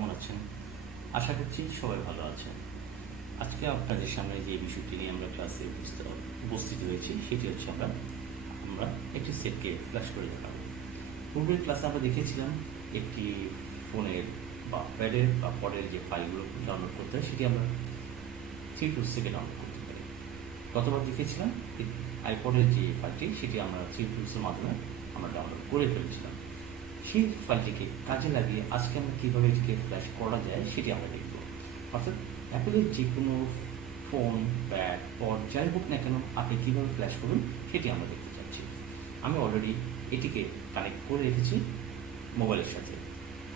কেমন আছেন? আশা করছি সবাই ভালো আছেন। আজকে আপনাদের সামনে যে বিষয়টি নিয়ে আমরা ক্লাসে উপস্থিত হয়েছি সেটি হচ্ছে আমরা একটি সেটকে ফ্ল্যাশ করে দেখাবো। পূর্বের ক্লাসে আমরা দেখেছিলাম একটি ফোনের বা প্যাডের বা পডের যে ফাইলগুলো ডাউনলোড করতে হয় সেটি আমরা 3 টুলস থেকে ডাউনলোড করতে পারি। গতবার দেখেছিলাম আইপডের যে ফাইলটি সেটি আমরা 3 টুলসের মাধ্যমে আমরা ডাউনলোড করে ফেলেছিলাম। সেই ফাইলটিকে কাজে লাগিয়ে আজকে আমরা কীভাবে এটিকে ফ্ল্যাশ করা যায় সেটি আমরা দেখব। অর্থাৎ অ্যাপেলের যে কোনো ফোন, প্যাড, পড যাই হোক না কেন আপনি কীভাবে ফ্ল্যাশ করবেন সেটি আমরা দেখতে চাচ্ছি। আমি অলরেডি এটিকে কানেক্ট করে রেখেছি মোবাইলের সাথে।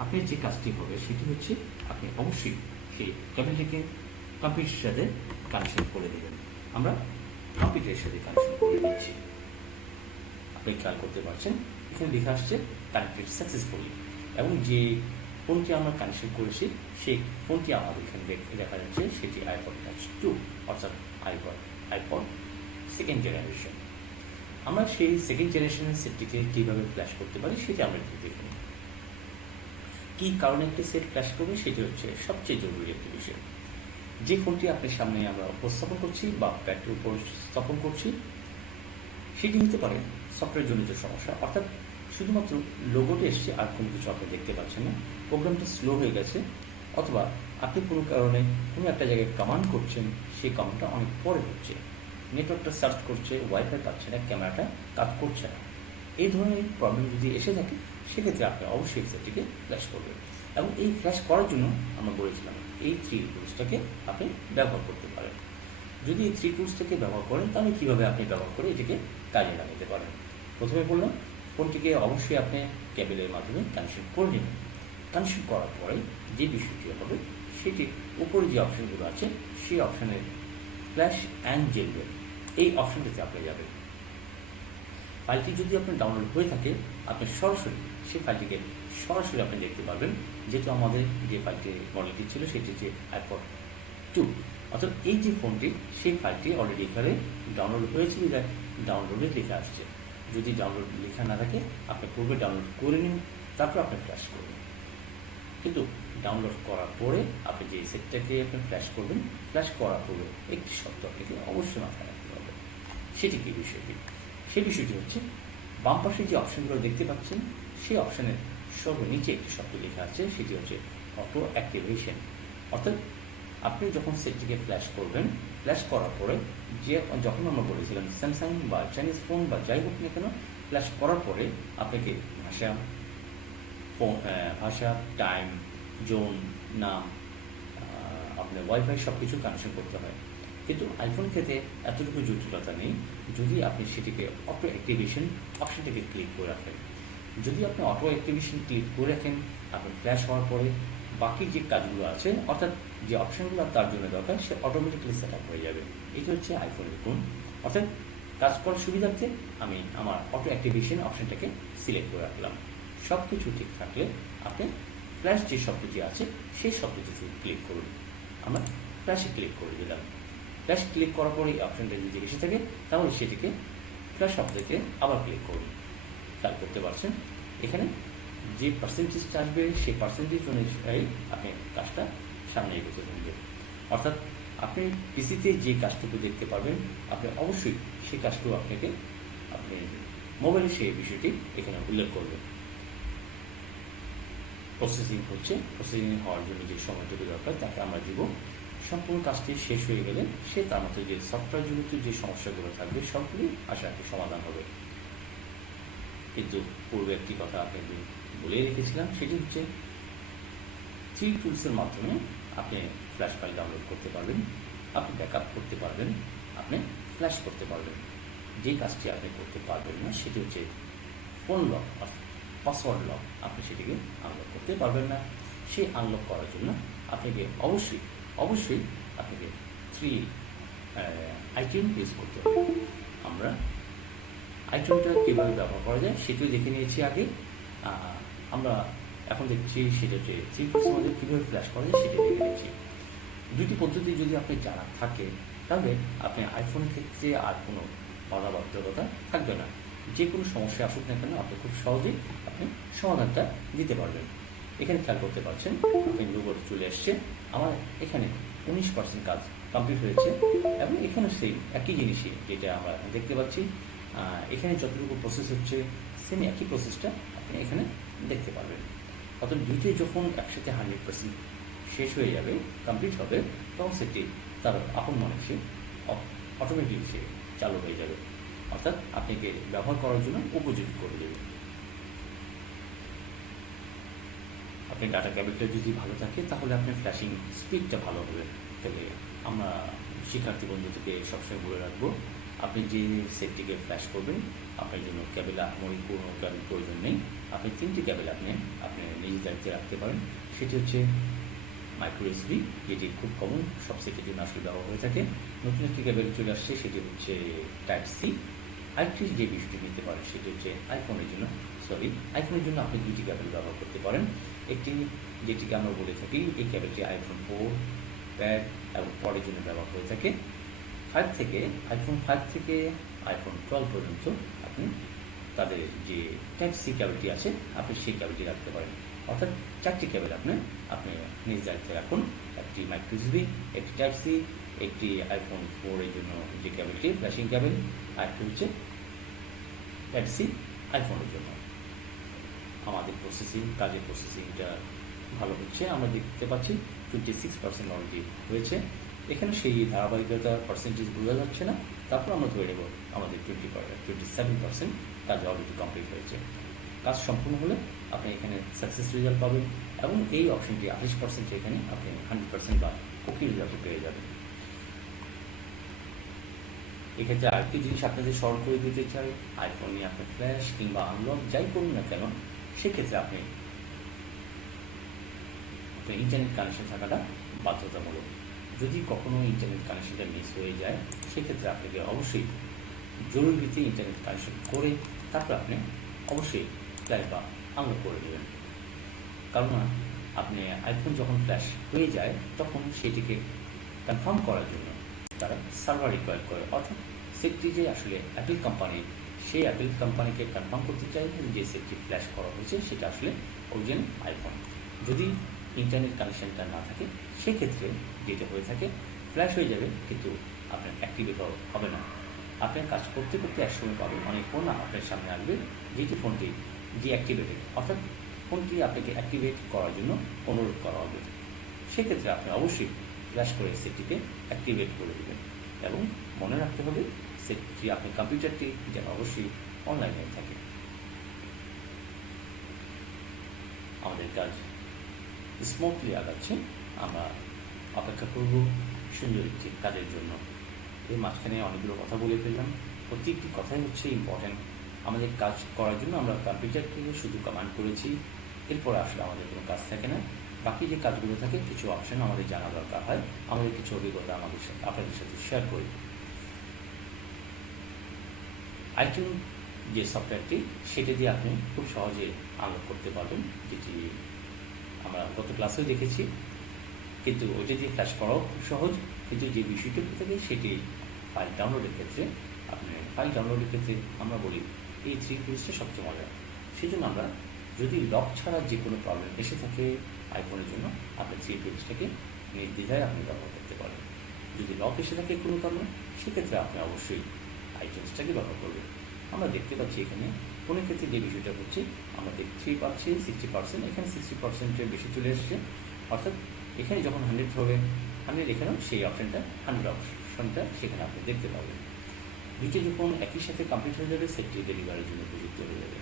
আপনার যে কাজটি হবে সেটি হচ্ছে আপনি অবশ্যই সেই কেবলটিকে কম্পিউটারের সাথে কানেকশন করে দেবেন। আমরা কম্পিউটারের সাথে কানেকশন করে দিচ্ছি। আপনি খেয়াল করতে পারছেন এখানে লেখা আসছে কানেক্টেড সাকসেসফুলি, এবং যে ফোনটি আমরা কানেকশন করেছি সেই ফোনটি আমাদের এখানে দেখা যাচ্ছে সেটি আইপড Part-2 অর্থাৎ আইপড সেকেন্ড জেনারেশন। আমরা সেই সেকেন্ড জেনারেশনের সেটটিকে কীভাবে ফ্ল্যাশ করতে পারি সেটি আমরা একটু দেখুন। কী কারণে একটি সেট ফ্ল্যাশ করবে সেটি হচ্ছে সবচেয়ে জরুরি একটি বিষয়। যে ফোনটি আপনার সামনে আমরা উপস্থাপন করছি বা প্যাডের উপর স্থাপন করছি সেটি হতে পারে সফটওয়্যার জনিত সমস্যা, অর্থাৎ শুধুমাত্র লোগোটি এসছে আর কোনো কিছু আপনি দেখতে পাচ্ছেন না, প্রোগ্রামটা স্লো হয়ে গেছে, অথবা আপনি কোনো কারণে কোনো একটা জায়গায় কমান্ড করছেন সেই কমান্ডটা অনেক পরে হচ্ছে, নেটওয়ার্কটা সার্চ করছে, ওয়াইফাই পাচ্ছে না, ক্যামেরাটা কাজ করছে না। এই ধরনের প্রবলেম যদি এসে থাকে সেক্ষেত্রে আপনি অবশ্যই সেটিকে ফ্ল্যাশ করবেন। এবং এই ফ্ল্যাশ করার জন্য আমরা বলেছিলাম এই 3 টুলসটাকে আপনি ব্যবহার করতে পারেন। যদি এই 3 টুলসটাকে ব্যবহার করেন তাহলে কীভাবে আপনি ব্যবহার করে এটিকে কাজে লাগাতে পারেন। প্রথমে বললাম ফোনটিকে অবশ্যই আপনি কেবলের মাধ্যমে কানেকশন করে নেবেন। কানেকশন করার পরে যে বিষয়টি হবে সেটি উপরে যে অপশানগুলো আছে সেই অপশানের ফ্ল্যাশ অ্যান্ড জেলওয়ের এই অপশানটিতে আপনি যাবেন। ফাইলটি যদি আপনার ডাউনলোড হয়ে থাকে আপনি সরাসরি সেই ফাইলটিকে সরাসরি আপনি দেখতে পারবেন, যেহেতু আমাদের যে ফাইলটি মডেলটি ছিল সেটি হচ্ছে iPod 2, অর্থাৎ এই যে ফোনটি সেই ফাইলটি অলরেডি এখানে ডাউনলোড হয়েছিল, যা ডাউনলোডে লেখা আসছে। যদি ডাউনলোড লেখা না থাকে আপনি পূর্বে ডাউনলোড করে নিন, তারপর আপনি ফ্ল্যাশ করবেন। কিন্তু ডাউনলোড করার পরে আপনি যে সেটটাকে আপনি ফ্ল্যাশ করবেন, ফ্ল্যাশ করার পরে একটি শর্ত আপনাকে অবশ্যই মাথায় রাখতে হবে। সেটি কী বিষয়টি? সেই বিষয়টি হচ্ছে বাম পাশে যে অপশানগুলো দেখতে পাচ্ছেন সেই অপশানের সর্বনিচে একটি শব্দ লেখা আছে, সেটি হচ্ছে অটো অ্যাক্টিভেশন। অর্থাৎ আপনি যখন সেটটিকে ফ্ল্যাশ করবেন, ফ্ল্যাশ করার পরে যখন আমরা বলেছিলাম স্যামসাং বা চাইনিজ ফোন বা যাই হোক না কেন, ফ্ল্যাশ করার পরে আপনাকে ভাষা, টাইম, জোন, নাম, আপনার ওয়াইফাই সব কিছু কানেকশন করতে হয়। কিন্তু আইফোন ক্ষেত্রে এতটুকু জটিলতা নেই যদি আপনি সেটিকে অটো অ্যাক্টিভেশন অপশানটিকে ক্লিক করে রাখেন। যদি আপনি অটো অ্যাক্টিভেশন ক্লিক করে রাখেন, আপনি ফ্ল্যাশ হওয়ার পরে বাকি যে কাজগুলো আছে অর্থাৎ যে অপশানগুলো তার জন্য দরকার সে অটোমেটিক্যালি সেট আপ হয়ে যাবে। এটি হচ্ছে আইফোনের গুণ। অর্থাৎ কাজ করার সুবিধার্থে আমি আমার অটো অ্যাক্টিভেশন অপশানটাকে সিলেক্ট করে রাখলাম। সব কিছু ঠিক থাকলে আপনি ফ্ল্যাশ যে শব্দটি আছে সেই শব্দটিতে ক্লিক করুন। আমরা ফ্ল্যাশে ক্লিক করে দিলাম। ফ্ল্যাশ ক্লিক করার পরে এই অপশানটা যদি এসে থাকে তাহলে সেটিকে ফ্ল্যাশ শব্দকে আবার ক্লিক করুন। খেয়াল করতে পারছেন এখানে যে পার্সেন্টেজটা আসবে সেই পার্সেন্টেজ অনুযায়ী আপনি কাজটা সামনে এগোতে থাকবেন। অর্থাৎ আপনি পিসিতে যে কাজটুকু দেখতে পারবেন আপনি অবশ্যই সেই কাজটুকু আপনি মোবাইলে সেই বিষয়টি এখানে উল্লেখ করবেন। প্রসেসিং হচ্ছে, প্রসেসিং হওয়ার জন্য যে সময়টুকু দরকার তাকে আমরা দিব। সম্পূর্ণ কাজটি শেষ হয়ে গেলে সে তার মতো যে সফটওয়্যার জনিত যে সমস্যাগুলো থাকবে সবগুলি আশা রাখি সমাধান হবে। কিন্তু পূর্বে একটি কথা আপনাকে বলে রেখেছিলাম, সেটি হচ্ছে 3 টুলসের মাধ্যমে আপনি ফ্ল্যাশ ফাইল ডাউনলোড করতে পারবেন, আপনি ব্যাকআপ করতে পারবেন, আপনি ফ্ল্যাশ করতে পারবেন। যে কাজটি আপনি করতে পারবেন না সেটি হচ্ছে ফোন লক অর্থাৎ পাসওয়ার্ড লক, আপনি সেটিকে আনলক করতে পারবেন না। সেই আনলক করার জন্য আপনাকে অবশ্যই আপনাকে 3 আইটেম ইউজ করতে হবে। আমরা আইটেমটা কীভাবে ব্যবহার করা যায় সেটিও দেখে নিয়েছি আগে। আমরা এখন দেখছি সেটা হচ্ছে 3 টুলসের মধ্যে কীভাবে ফ্ল্যাশ করা যায় সেটা দেখে নিয়েছি। দুটি পদ্ধতি যদি আপনি জানা থাকে তাহলে আপনি আইফোনের ক্ষেত্রে আর কোনো বাধ্যবাধকতা থাকবে না। যে কোনো সমস্যা আসুক না কেন আপনি খুব সহজেই আপনি সমাধানটা দিতে পারবেন। এখানে খেয়াল করতে পারছেন আপনি লোগোটা চলে এসছে, আমার এখানে 19% কাজ কমপ্লিট হয়েছে এবং এখানে সেই একই জিনিসই যেটা আমরা দেখতে পাচ্ছি, এখানে যতটুকু প্রসেস হচ্ছে সেম একই প্রসেসটা আপনি এখানে দেখতে পারবেন। অর্থাৎ দুইটাই যখন একসাথে 100% শেষ হয়ে যাবে, কমপ্লিট হবে, তখন সেটি তার আপন মনে সে অটোমেটিক সে চালু হয়ে যাবে, অর্থাৎ আপনাকে ব্যবহার করার জন্য উপযোগী করে দেবে। আপনার ডাটা ক্যাবেলটা যদি ভালো থাকে তাহলে আপনার ফ্ল্যাশিং স্পিডটা ভালো হবে। তবে আমরা শিক্ষার্থী বন্ধু থেকে সবসময় বলে রাখবো, আপনি যে সেটটিকে ফ্ল্যাশ করবেন আপনার জন্য ক্যাবেল কোনো ক্যাবেল প্রয়োজন নেই। আপনি 3টি ক্যাবেল আপনি নিজের দায়িত্বে রাখতে পারেন। সেটি হচ্ছে মাইক্রো এসডি, যেটি খুব কমন, সব সেটের জন্য আসলে ব্যবহার হয়ে থাকে। নতুন একটি ক্যাবেল চলে আসছে, সেটি হচ্ছে টাইপ সি। আরেকটি যে বিষয়টি নিতে পারেন সেটি হচ্ছে আইফোনের জন্য আইফোনের জন্য আপনি 2টি ক্যাবেল ব্যবহার করতে পারেন। একটি যেটিকে আমরা বলে থাকি, এই ক্যাবেলটি আইফোন 4, প্যাড এবং পরের জন্য ব্যবহার হয়ে থাকে। আইফোন 5 থেকে আইফোন 12 পর্যন্ত আপনি তাদের যে টাইপ সি ক্যাবেলটি আছে আপনি সেই ক্যাবেলটি রাখতে পারেন। অর্থাৎ 4টি ক্যাবেল আপনি নিজ দায়িত্বে রাখুন। একটি মাইক্রো এসডি, একটি টাইপ সি, একটি আইফোন 4 এর জন্য যে ক্যাবেলটি ফ্ল্যাশিং ক্যাবেল, আর একটি হচ্ছে টাইপ সি আইফোনের জন্য। আমাদের কাজের প্রসেসিংটা ভালো হচ্ছে, আমরা দেখতে পাচ্ছি 26% অলরেডি হয়েছে। এখানে সেই ধারাবাহিকতা পার্সেন্টেজ বোঝা যাচ্ছে না, তারপর আমরা ধরে নেব আমাদের 27% কাজ অলরেডি কমপ্লিট হয়েছে। কাজ সম্পূর্ণ হলে আপনি এখানে সাকসেস রেজাল্ট পাবেন এবং এই অপশনটি 28% এখানে আপনি 100% বা ওকে রেজাল্ট পেয়ে যাবেন। এক্ষেত্রে আরেকটি জিনিস আপনাদের স্মরণ করে দিতে চাই, আইফোনে আপনি ফ্ল্যাশ কিংবা আনলক যাই করুন না কেন, সেক্ষেত্রে আপনি ইন্টারনেট কানেকশন থাকাটা বাধ্যতামূলক। যদি কখনো ইন্টারনেট কানেকশনটা মিস হয়ে যায়, সেক্ষেত্রে আপনাকে অবশ্যই জরুরিতে ইন্টারনেট কানেকশন করে তারপর আপনি অবশ্যই ফ্ল্যাশ বা আনলক করে দেবেন। কারণ আপনি আইফোন যখন ফ্ল্যাশ হয়ে যায় তখন সেটিকে কনফার্ম করার জন্য তারা সার্ভার রিকোয়ার করে, অর্থাৎ সেটটি যে আসলে অ্যাপেল কোম্পানির, সেই অ্যাপেল কোম্পানিকে কনফার্ম করতে চাই যে সেটটি ফ্ল্যাশ করা হয়েছে সেটা আসলে অরিজিনাল আইফোন। যদি ইন্টারনেট কানেকশানটা না থাকে সেক্ষেত্রে যেটা হয়ে থাকে, ফ্ল্যাশ হয়ে যাবে কিন্তু আপনার অ্যাক্টিভেট হবে না। আপনার কাজ করতে করতে একসময় পাবেন অনেক ফোন আপনার সামনে আসবে যেটি ফোনটি ডিঅ্যাক্টিভেটেড, অর্থাৎ ফোনটি আপনাকে অ্যাক্টিভেট করার জন্য অনুরোধ করা হবে। সেক্ষেত্রে আপনি অবশ্যই ফ্ল্যাশ করে সেটটিকে অ্যাক্টিভেট করে দেবেন এবং মনে রাখতে হবে সেটটি আপনার কম্পিউটারটি যেন অবশ্যই অনলাইনে থাকে। আমাদের কাজ স্মুথলি আগাচ্ছে, আমরা অপেক্ষা করব সুন্দর একটি কাজের জন্য। এর মাঝখানে অনেকগুলো কথা বলে ফেললাম, প্রত্যেকটি কথাই হচ্ছে ইম্পর্ট্যান্ট। আমাদের কাজ করার জন্য আমরা কম্পিউটারকে শুধু কমান্ড করেছি, এরপর আসলে আমাদের কোনো কাজ থাকে না। বাকি যে কাজগুলো থাকে কিছু অপশন আমাদের জানা দরকার হয়, আমাদের কিছু অভিজ্ঞতা আপনাদের সাথে শেয়ার করি। আইটিউন যে সফটওয়্যারটি সেটা দিয়ে আপনি খুব সহজে আনলক করতে পারবেন, যেটি আমরা গত ক্লাসেও দেখেছি। কিন্তু ওইটা দিয়ে ফ্ল্যাশ করাও খুব সহজ, কিন্তু যে বিষয়টুকু থাকে সেটি ফাইল ডাউনলোডের ক্ষেত্রে আমরা বলি এই 3 টুলসটা সবচেয়ে মজা। সেই জন্য আমরা যদি লক ছাড়া যে কোনো প্রবলেম এসে থাকে আইফোনের জন্য, আপনি 3 টুলসটাকে নির্দ্বিধায় আপনি ব্যবহার করতে পারেন। যদি লক এসে থাকে কোনো কারণে, সেক্ষেত্রে আপনি অবশ্যই আইটিউনসটাকে ব্যবহার করবেন। আমরা দেখতে পাচ্ছি এখানে ফোনের ক্ষেত্রে যে বিষয়টা হচ্ছে, আমরা দেখতে পাচ্ছি 60%, এখানে 60%-এর বেশি চলে এসেছে, অর্থাৎ এখানে যখন 100 হবে, 100 এখানেও সেই অপশানটা 100 অপশানটা সেখানে আপনি দেখতে পাবেন। দুটি যখন একই সাথে কমপ্লিট হয়ে যাবে, সেটটি ডেলিভারির জন্য উপযুক্ত হয়ে যাবে।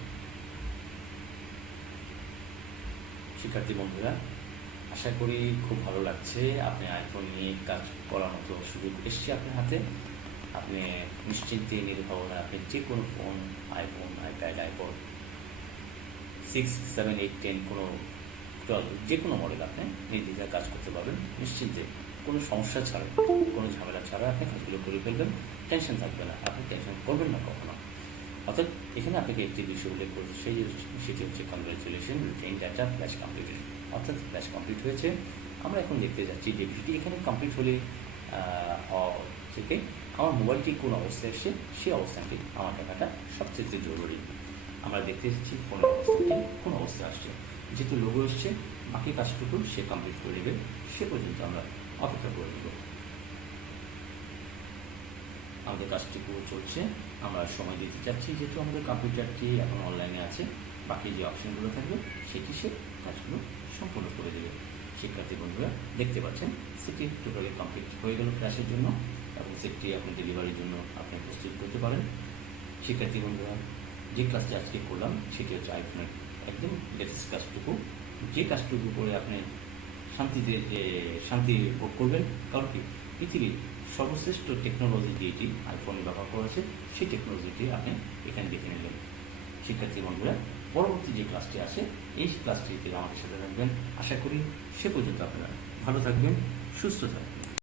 শিক্ষার্থী বন্ধুরা, আশা করি খুব ভালো লাগছে, আপনি আইফোন নিয়ে কাজ করার মতো সুযোগ এসছে আপনার হাতে। আপনি নিশ্চিন্তে নির্ভরভাবে আপনি যে কোনো ফোন, আইফোন, আইপ্যাড, আইপড 6, 7, 8, 10, কোনো 12 যে কোনো মডেল আপনি নির্দ্বিধায় কাজ করতে পারবেন নিশ্চিন্তে, কোনো সমস্যা ছাড়া, কোনো ঝামেলা ছাড়া আপনি কাজগুলো করে ফেলবেন। টেনশন থাকবে না, আপনি টেনশন করবেন না কখনো। অর্থাৎ এখানে আপনাকে একটি বিষয় উল্লেখ করেছে, সেটি হচ্ছে congratulation, retain data flash completed, অর্থাৎ ফ্ল্যাশ কমপ্লিট হয়েছে। আমরা এখন দেখতে যাচ্ছি যে বিষয়টি এখানে কমপ্লিট হলে থেকে আমার মোবাইলটি কোন অবস্থায় এসছে সেই অবস্থানটি আমার দেখাটা সবচেয়ে জরুরি। আমরা দেখতে যাচ্ছি ফোনের অবস্থানটি কোন অবস্থায় আসছে, যেহেতু লোগো এসছে বাকি কাজটুকু সে কমপ্লিট করে নেবে, সে পর্যন্ত আমরা অপেক্ষা করে দেব। আমাদের কাজটুকু চলছে, আমরা সময় দিতে চাচ্ছি, যেহেতু আমাদের কম্পিউটারটি এখন অনলাইনে আছে, বাকি যে অপশনগুলো থাকবে সেটি সে কাজগুলো সম্পূর্ণ করে দেবে। শিক্ষার্থী বন্ধুরা দেখতে পাচ্ছেন সেটি টোটালি কমপ্লিট হয়ে গেল ক্লাসের জন্য, এবং সেটটি আপনি ডেলিভারির জন্য আপনি প্রস্তুত করতে পারেন। শিক্ষার্থী বন্ধুরা, যে ক্লাসটি আজকে করলাম সেটি হচ্ছে আইফোনের একদম লেটেস্ট কাজটুকু, যে কাজটুকু করে আপনি শান্তি ভোগ করবেন। কারণ কি, পৃথিবীর সর্বশ্রেষ্ঠ টেকনোলজি যেটি আইফোনে ব্যবহার করা হয়েছে, সেই টেকনোলজিটি আপনি এখানে দেখে নেবেন। শিক্ষার্থী বন্ধুরা, পরবর্তী যে ক্লাসটি আছে এই ক্লাসটিতে আমাদের সাথে থাকবেন। আশা করি সে পর্যন্ত আপনারা ভালো থাকবেন, সুস্থ থাকবেন।